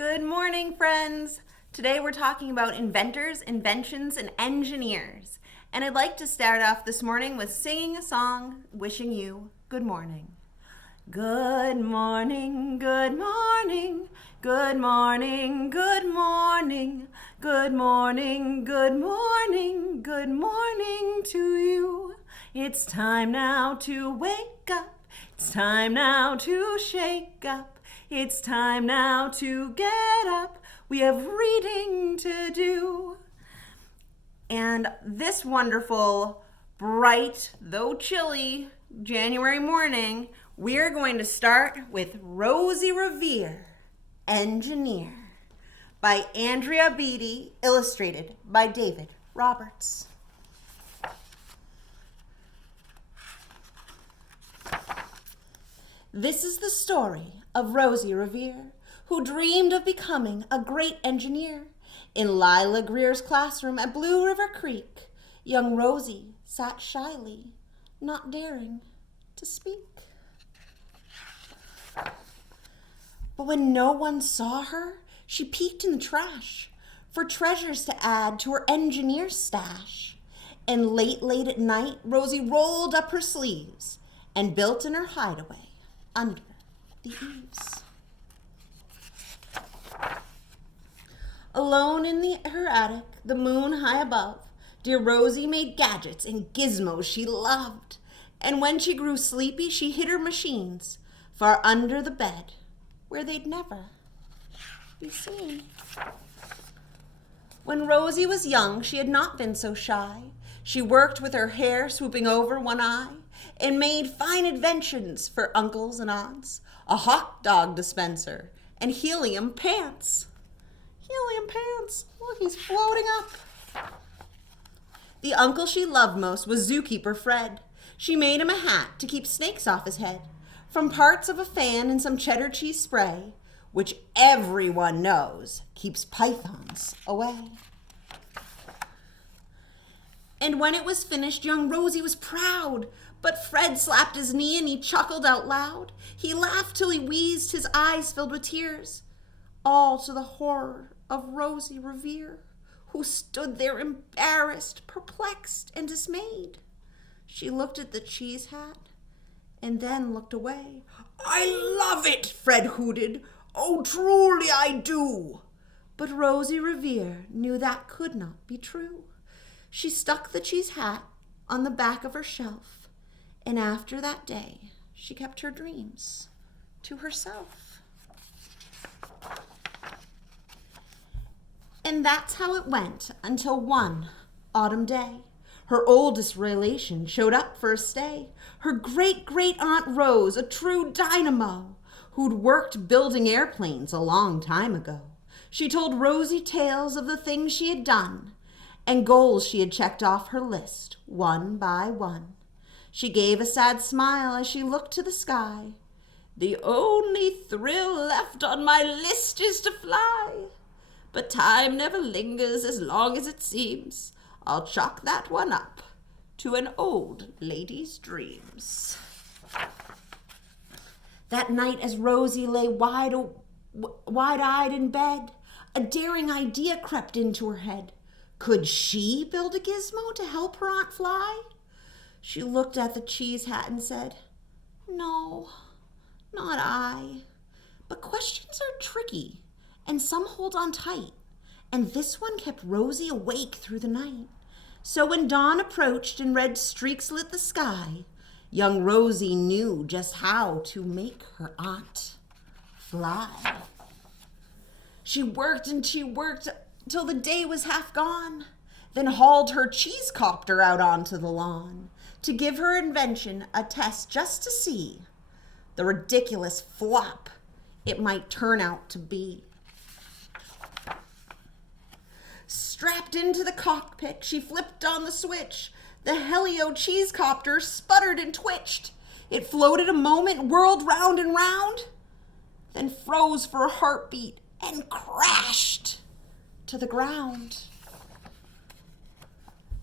Good morning, friends. Today we're talking about inventors, inventions, and engineers. And I'd like to start off this morning with singing a song wishing you good morning. Good morning, good morning, good morning, good morning, good morning, good morning, good morning to you. It's time now to wake up. It's time now to shake up. It's time now to get up. We have reading to do. And this wonderful, bright, though chilly January morning, we're going to start with Rosie Revere, Engineer, by Andrea Beatty, illustrated by David Roberts. This is the story of Rosie Revere, who dreamed of becoming a great engineer. In Lila Greer's classroom at Blue River Creek, young Rosie sat shyly, not daring to speak. But when no one saw her, she peeked in the trash for treasures to add to her engineer stash. And late at night, Rosie rolled up her sleeves and built in her hideaway under the eaves. Alone in her attic, the moon high above, dear Rosie made gadgets and gizmos she loved. And when she grew sleepy, she hid her machines far under the bed, where they'd never be seen. When Rosie was young, she had not been so shy. She worked with her hair swooping over one eye and made fine inventions for uncles and aunts, a hot dog dispenser and helium pants. Helium pants, look, he's floating up. The uncle she loved most was zookeeper Fred. She made him a hat to keep snakes off his head from parts of a fan and some cheddar cheese spray, which everyone knows keeps pythons away. And when it was finished, young Rosie was proud, but Fred slapped his knee and he chuckled out loud. He laughed till he wheezed, his eyes filled with tears, all to the horror of Rosie Revere, who stood there embarrassed, perplexed, and dismayed. She looked at the cheese hat and then looked away. "I love it," Fred hooted. "Oh, truly I do." But Rosie Revere knew that could not be true. She stuck the cheese hat on the back of her shelf, and after that day, she kept her dreams to herself. And that's how it went until one autumn day. Her oldest relation showed up for a stay. Her great-great-aunt Rose, a true dynamo, who'd worked building airplanes a long time ago. She told Rosie tales of the things she had done and goals she had checked off her list, one by one. She gave a sad smile as she looked to the sky. "The only thrill left on my list is to fly. But time never lingers as long as it seems. I'll chalk that one up to an old lady's dreams." That night, as Rosie lay wide-eyed in bed, a daring idea crept into her head. Could she build a gizmo to help her aunt fly? She looked at the cheese hat and said, "No, not I. But questions are tricky, and some hold on tight, and this one kept Rosie awake through the night. So when dawn approached and red streaks lit the sky, young Rosie knew just how to make her aunt fly. She worked till the day was half gone, then hauled her cheese copter out onto the lawn to give her invention a test just to see the ridiculous flop it might turn out to be. Strapped into the cockpit, she flipped on the switch. The Helio cheese copter sputtered and twitched. It floated a moment, whirled round and round, then froze for a heartbeat and crashed to the ground.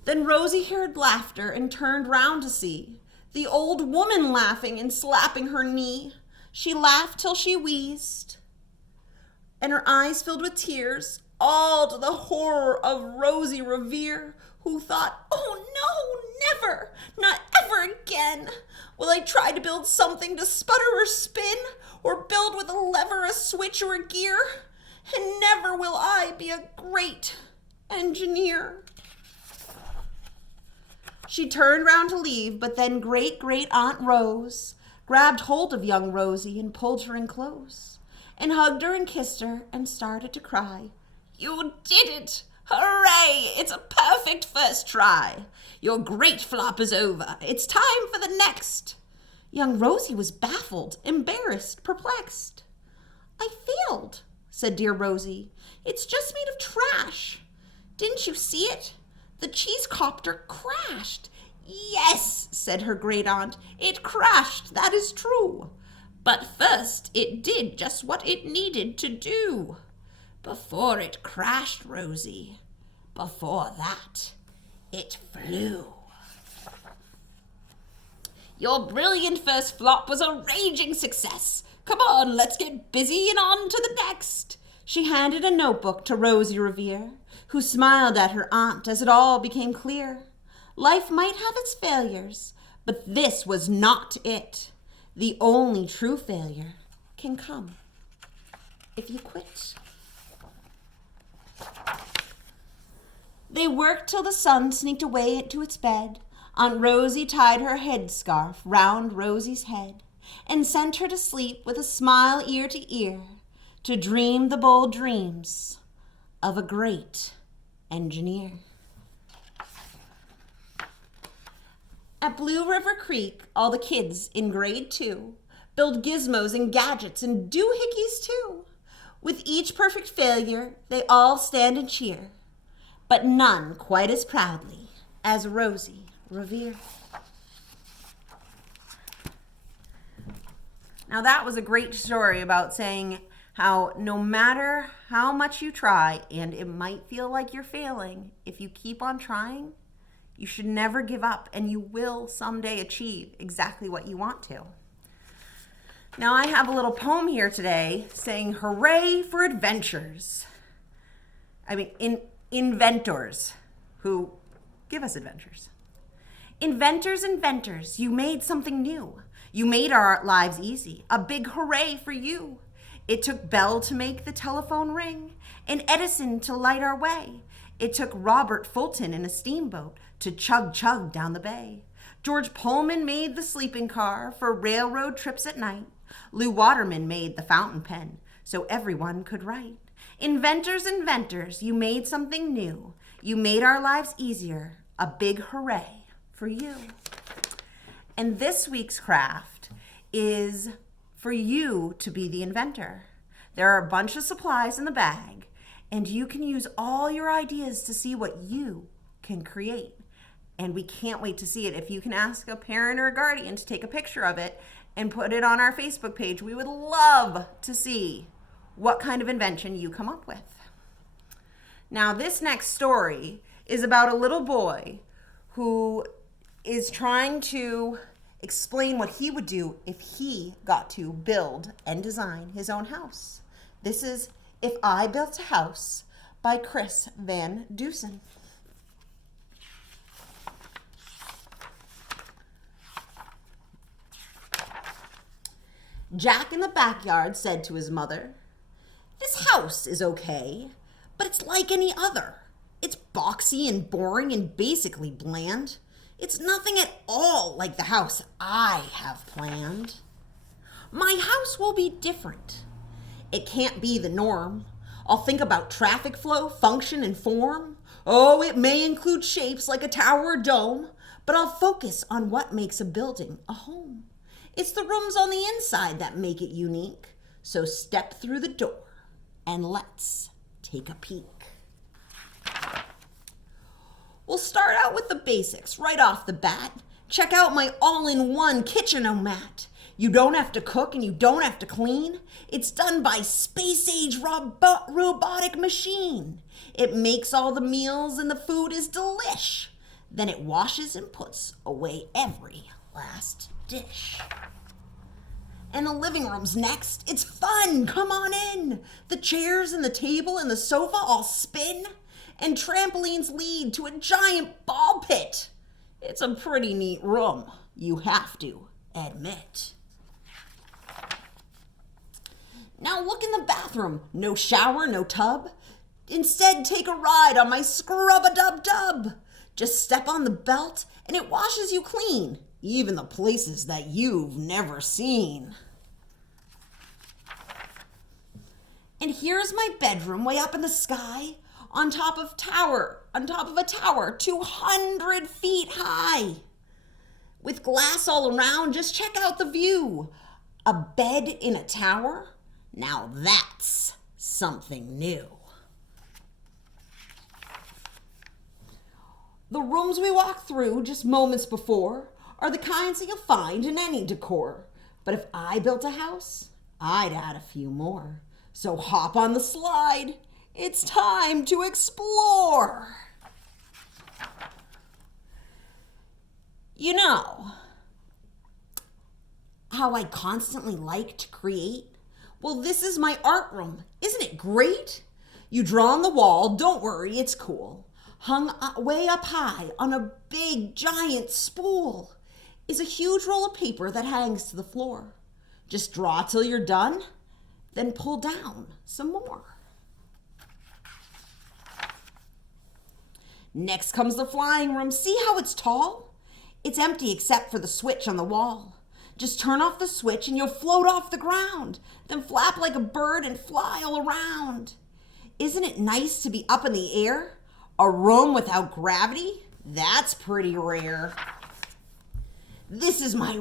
Then Rosie heard laughter and turned round to see the old woman laughing and slapping her knee. She laughed till she wheezed. and her eyes filled with tears, all to the horror of Rosie Revere, who thought, "Oh no, never, not ever again will I try to build something to sputter or spin, or build with a lever, a switch, or a gear, and never will I be a great engineer." She turned round to leave, but then great-great-aunt Rose grabbed hold of young Rosie and pulled her in close, and hugged her and kissed her and started to cry. "You did it! Hooray! It's a perfect first try. Your great flop is over. It's time for the next." Young Rosie was baffled, embarrassed, perplexed. "I failed," said dear Rosie. "It's just made of trash. Didn't you see it? The cheese copter crashed." "Yes," said her great aunt, "it crashed, that is true. But first it did just what it needed to do. Before it crashed, Rosie, before that, it flew." "Your brilliant first flop was a raging success. Come on, let's get busy and on to the next." She handed a notebook to Rosie Revere, who smiled at her aunt as it all became clear. Life might have its failures, but this was not it. The only true failure can come if you quit. They worked till the sun sneaked away into its bed. Aunt Rosie tied her headscarf round Rosie's head and sent her to sleep with a smile ear to ear, to dream the bold dreams of a great engineer. At Blue River Creek, all the kids in grade 2 build gizmos and gadgets and doohickeys too. With each perfect failure, they all stand and cheer, but none quite as proudly as Rosie Revere. Now that was a great story about saying how no matter how much you try, and it might feel like you're failing, if you keep on trying, you should never give up, and you will someday achieve exactly what you want to. Now I have a little poem here today saying hooray for inventors. Inventors who give us adventures. Inventors, inventors, you made something new. You made our lives easy. A big hooray for you. It took Bell to make the telephone ring and Edison to light our way. It took Robert Fulton in a steamboat to chug down the bay. George Pullman made the sleeping car for railroad trips at night. Lou Waterman made the fountain pen so everyone could write. Inventors, inventors, you made something new. You made our lives easier. A big hooray for you. And this week's craft is for you to be the inventor. There are a bunch of supplies in the bag, and you can use all your ideas to see what you can create. And we can't wait to see it. If you can ask a parent or a guardian to take a picture of it and put it on our Facebook page, we would love to see what kind of invention you come up with. Now, this next story is about a little boy who is trying to explain what he would do if he got to build and design his own house. This is If I Built a House by Chris Van Dusen. Jack in the backyard said to his mother, "This house is okay, but it's like any other. It's boxy and boring and basically bland. It's nothing at all like the house I have planned. My house will be different. It can't be the norm. I'll think about traffic flow, function, and form. Oh, it may include shapes like a tower or dome, but I'll focus on what makes a building a home. It's the rooms on the inside that make it unique. So step through the door and let's take a peek." We'll start out with the basics right off the bat. Check out my all-in-one kitchen-o-mat. You don't have to cook and you don't have to clean. It's done by space-age robotic machine. It makes all the meals and the food is delish. Then it washes and puts away every last dish. And the living room's next. It's fun. Come on in. The chairs and the table and the sofa all spin, and trampolines lead to a giant ball pit. It's a pretty neat room, you have to admit. Now look in the bathroom. No shower, no tub. Instead, take a ride on my scrub-a-dub-dub. Just step on the belt and it washes you clean, even the places that you've never seen. And here's my bedroom way up in the sky, on top of a tower 200 feet high. With glass all around, just check out the view. A bed in a tower? Now that's something new. The rooms we walked through just moments before are the kinds that you'll find in any decor. But if I built a house, I'd add a few more. So hop on the slide. It's time to explore. You know how I constantly like to create? Well, this is my art room. Isn't it great? You draw on the wall. Don't worry, it's cool. Hung way up high on a big giant spool is a huge roll of paper that hangs to the floor. Just draw till you're done, then pull down some more. Next comes the flying room. See how it's tall? It's empty except for the switch on the wall. Just turn off the switch and you'll float off the ground, then flap like a bird and fly all around. Isn't it nice to be up in the air? A room without gravity? That's pretty rare. This is my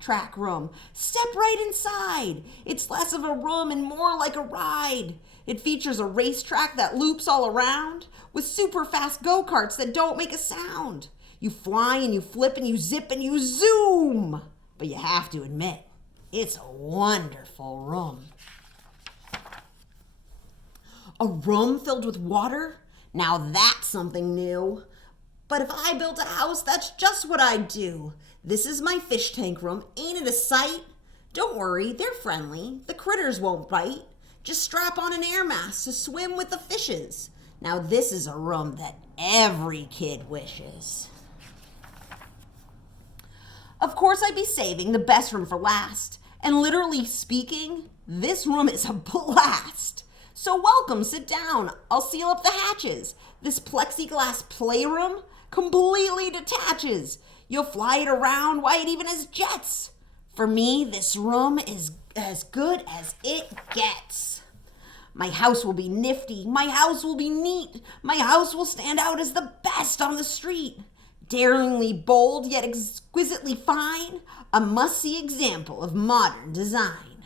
track room. Step right inside. It's less of a room and more like a ride. It features a racetrack that loops all around with super fast go-karts that don't make a sound. You fly and you flip and you zip and you zoom. But you have to admit, it's a wonderful room. A room filled with water? Now that's something new. But if I built a house, that's just what I'd do. This is my fish tank room. Ain't it a sight? Don't worry, they're friendly. The critters won't bite. Just strap on an air mask to swim with the fishes. Now this is a room that every kid wishes. Of course, I'd be saving the best room for last. And literally speaking, this room is a blast. So welcome, sit down. I'll seal up the hatches. This plexiglass playroom completely detaches. You'll fly it around, why it even has jets. For me, this room is as good as it gets. My house will be nifty. My house will be neat. My house will stand out as the best on the street. Daringly bold, yet exquisitely fine. A must-see example of modern design.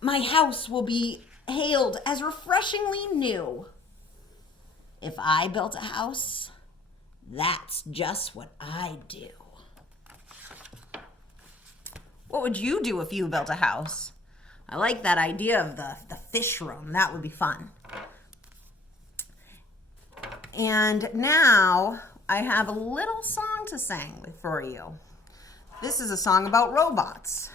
My house will be hailed as refreshingly new. If I built a house, that's just what I'd do. What would you do if you built a house? I like that idea of the fish room. That would be fun. And now I have a little song to sing for you. This is a song about robots.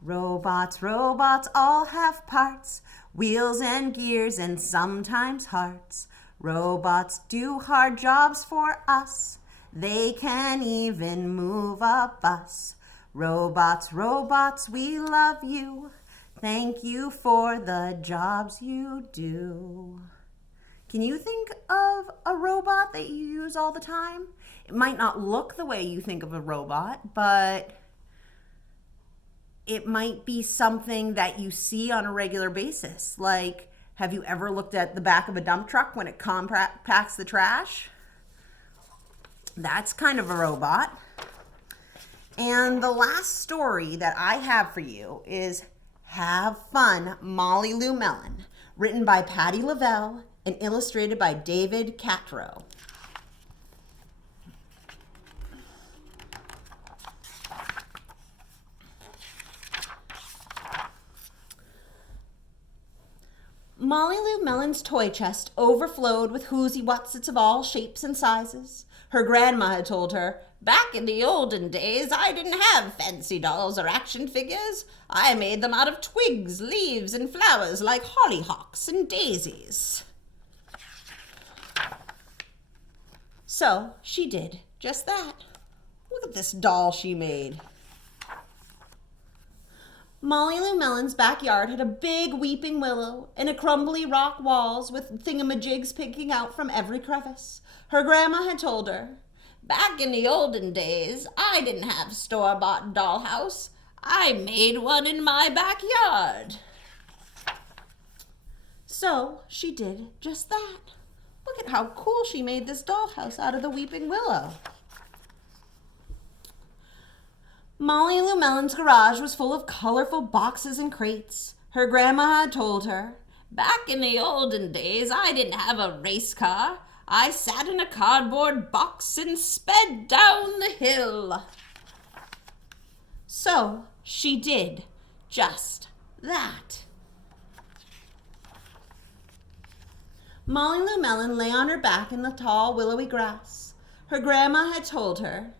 Robots, robots all have parts, wheels and gears and sometimes hearts. Robots do hard jobs for us. They can even move a bus. Robots, robots, we love you. Thank you for the jobs you do. Can you think of a robot that you use all the time? It might not look the way you think of a robot, but it might be something that you see on a regular basis. Like, have you ever looked at the back of a dump truck when it compacts the trash? That's kind of a robot. And the last story that I have for you is Have Fun, Molly Lou Mellon, written by Patty Lavelle and illustrated by David Catrow. Molly Lou Mellon's toy chest overflowed with whoozy whatsits of all shapes and sizes. Her grandma had told her, "Back in the olden days, I didn't have fancy dolls or action figures. I made them out of twigs, leaves, and flowers like hollyhocks and daisies." So she did just that. Look at this doll she made. Molly Lou Mellon's backyard had a big weeping willow and a crumbly rock walls with thingamajigs picking out from every crevice. Her grandma had told her, "Back in the olden days, I didn't have store-bought dollhouse. I made one in my backyard." So she did just that. Look at how cool she made this dollhouse out of the weeping willow. Molly Lou Mellon's garage was full of colorful boxes and crates. Her grandma had told her, "Back in the olden days, I didn't have a race car. I sat in a cardboard box and sped down the hill." So she did just that. Molly Lou Mellon lay on her back in the tall, willowy grass. Her grandma had told her,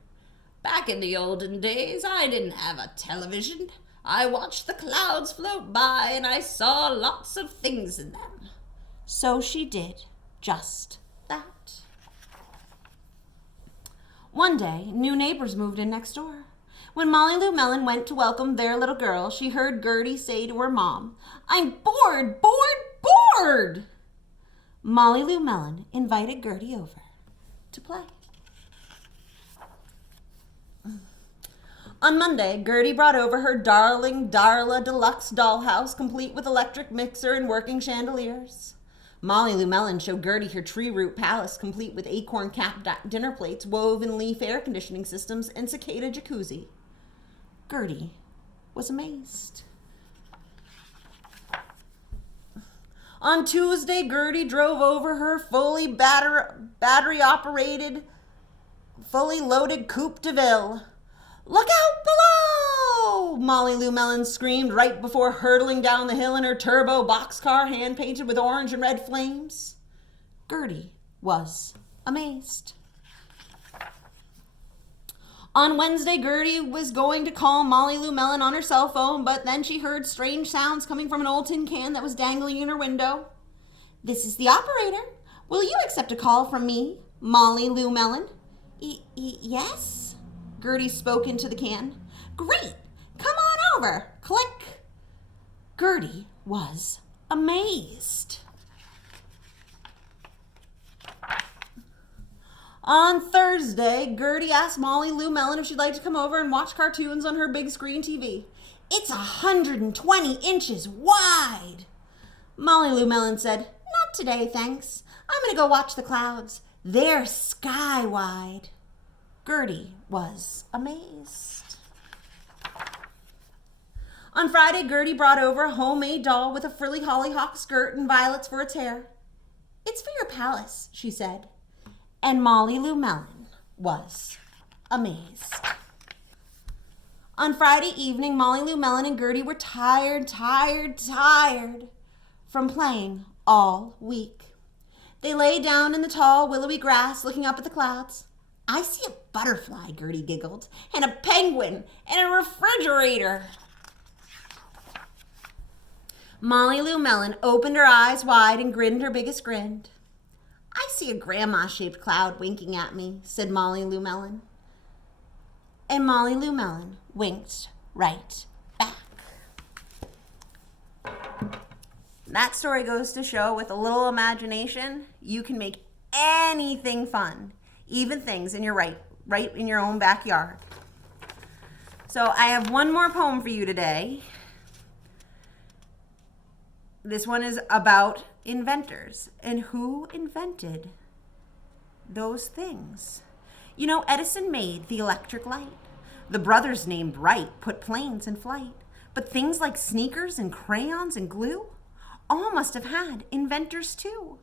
"Back in the olden days, I didn't have a television. I watched the clouds float by and I saw lots of things in them." So she did just that. One day, new neighbors moved in next door. When Molly Lou Mellon went to welcome their little girl, she heard Gertie say to her mom, "I'm bored, bored, bored." Molly Lou Mellon invited Gertie over to play. On Monday, Gertie brought over her darling Darla deluxe dollhouse, complete with electric mixer and working chandeliers. Molly Lou Mellon showed Gertie her tree root palace, complete with acorn cap dinner plates, woven leaf air conditioning systems, and cicada jacuzzi. Gertie was amazed. On Tuesday, Gertie drove over her fully battery-operated, fully loaded Coupe de Ville. "Look out below!" Molly Lou Mellon screamed right before hurtling down the hill in her turbo boxcar, hand-painted with orange and red flames. Gertie was amazed. On Wednesday, Gertie was going to call Molly Lou Mellon on her cell phone, but then she heard strange sounds coming from an old tin can that was dangling in her window. "This is the operator. Will you accept a call from me, Molly Lou Mellon?" Yes?" Gertie spoke into the can. "Great! Come on over." Click. Gertie was amazed. On Thursday, Gertie asked Molly Lou Mellon if she'd like to come over and watch cartoons on her big screen TV. "It's 120 inches wide." Molly Lou Mellon said, "Not today, thanks. I'm going to go watch the clouds. They're sky wide." Gertie was amazed. On Friday, Gertie brought over a homemade doll with a frilly hollyhock skirt and violets for its hair. "It's for your palace," she said. And Molly Lou Mellon was amazed. On Friday evening, Molly Lou Mellon and Gertie were tired from playing all week. They lay down in the tall, willowy grass looking up at the clouds. "I see a butterfly," Gertie giggled, "and a penguin, and a refrigerator." Molly Lou Mellon opened her eyes wide and grinned her biggest grin. "I see a grandma-shaped cloud winking at me," said Molly Lou Mellon. And Molly Lou Mellon winked right back. That story goes to show, with a little imagination, you can make anything fun, even things in your right in your own backyard. So I have one more poem for you today. This one is about inventors and who invented those things. You know, Edison made the electric light. The brothers named Wright put planes in flight. But things like sneakers and crayons and glue all must have had inventors too.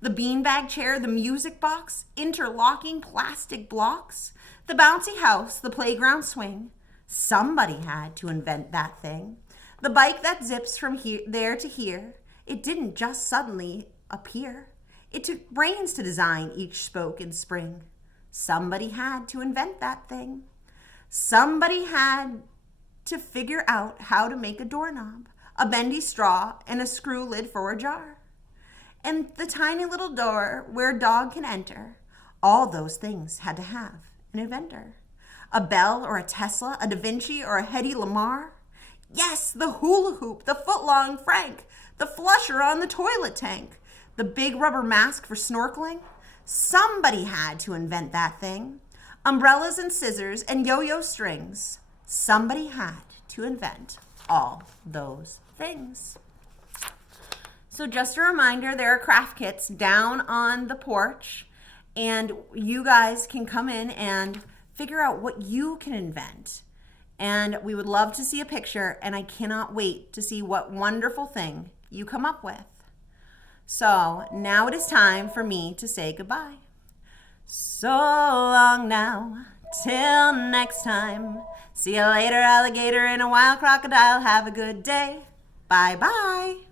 The beanbag chair, the music box, interlocking plastic blocks, the bouncy house, the playground swing. Somebody had to invent that thing. The bike that zips from there to here. It didn't just suddenly appear. It took brains to design each spoke and spring. Somebody had to invent that thing. Somebody had to figure out how to make a doorknob, a bendy straw, and a screw lid for a jar. And the tiny little door where a dog can enter. All those things had to have an inventor. A Bell or a Tesla, a Da Vinci or a Hedy Lamarr. Yes, the hula hoop, the footlong Frank, the flusher on the toilet tank, the big rubber mask for snorkeling. Somebody had to invent that thing. Umbrellas and scissors and yo-yo strings. Somebody had to invent all those things. So just a reminder, there are craft kits down on the porch, and you guys can come in and figure out what you can invent. And we would love to see a picture, and I cannot wait to see what wonderful thing you come up with. So now it is time for me to say goodbye. So long now, till next time. See you later, alligator and a wild crocodile. Have a good day. Bye-bye.